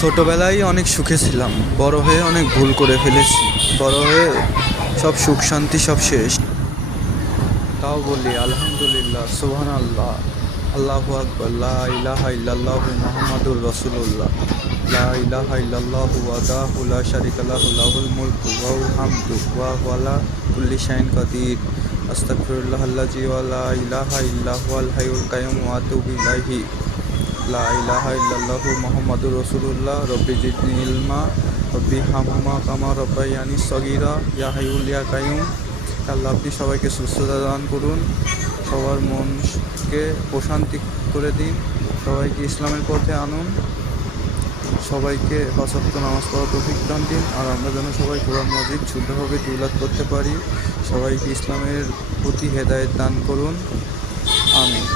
ছোটবেলায় অনেক সুখে ছিলাম, বড় হয়ে অনেক ভুল করে ফেলেছি। বড় হয়ে সব সুখ শান্তি সব শেষ। তাও বলি আলহামদুলিল্লাহ, সুবহানাল্লাহ, আল্লাহু আকবার, লা ইলাহা ইল্লাল্লাহু মুহাম্মাদুর রাসূলুল্লাহ, লা ইলাহা ইল্লাল্লাহু ওয়াহদাহু লা শারীকা লাহু লাহুল মুলকু ওয়া লাহুল হামদু ওয়া হুয়া আলা কুল্লি শাইইন কাদির। আস্তাগফিরুল্লাহাল্লাযী ওয়া লা ইলাহা ইল্লা হুয়াল হাইয়ুল কাইয়্যুম ওয়া আতুবু ইলাইহি। লা ইলাহা ইল্লাল্লাহু মুহাম্মাদুর রাসূলুল্লাহ। রব্বি জিদনি ইলমা, রব্বি হামহুমা কামা রাব্বায়ানি সগীরা, ইয়া হাইয়ুল ইয়া কাইয়্যুম। আল্লাহ আপনি সবাইকে সুস্থতা দান করুন, সবার মনকে প্রশান্তি করে দিন, সবাইকে ইসলামের পথে আনুন, সবাইকে ৫ ওয়াক্ত নামাজ পড়ার তৌফিক দান দিন। আর আমরা যেন সবাই কোরআন মাজিদ শুদ্ধভাবে তিলাওয়াত করতে পারি। সবাইকে ইসলামের প্রতি হেদায়েত দান করুন। আমিন।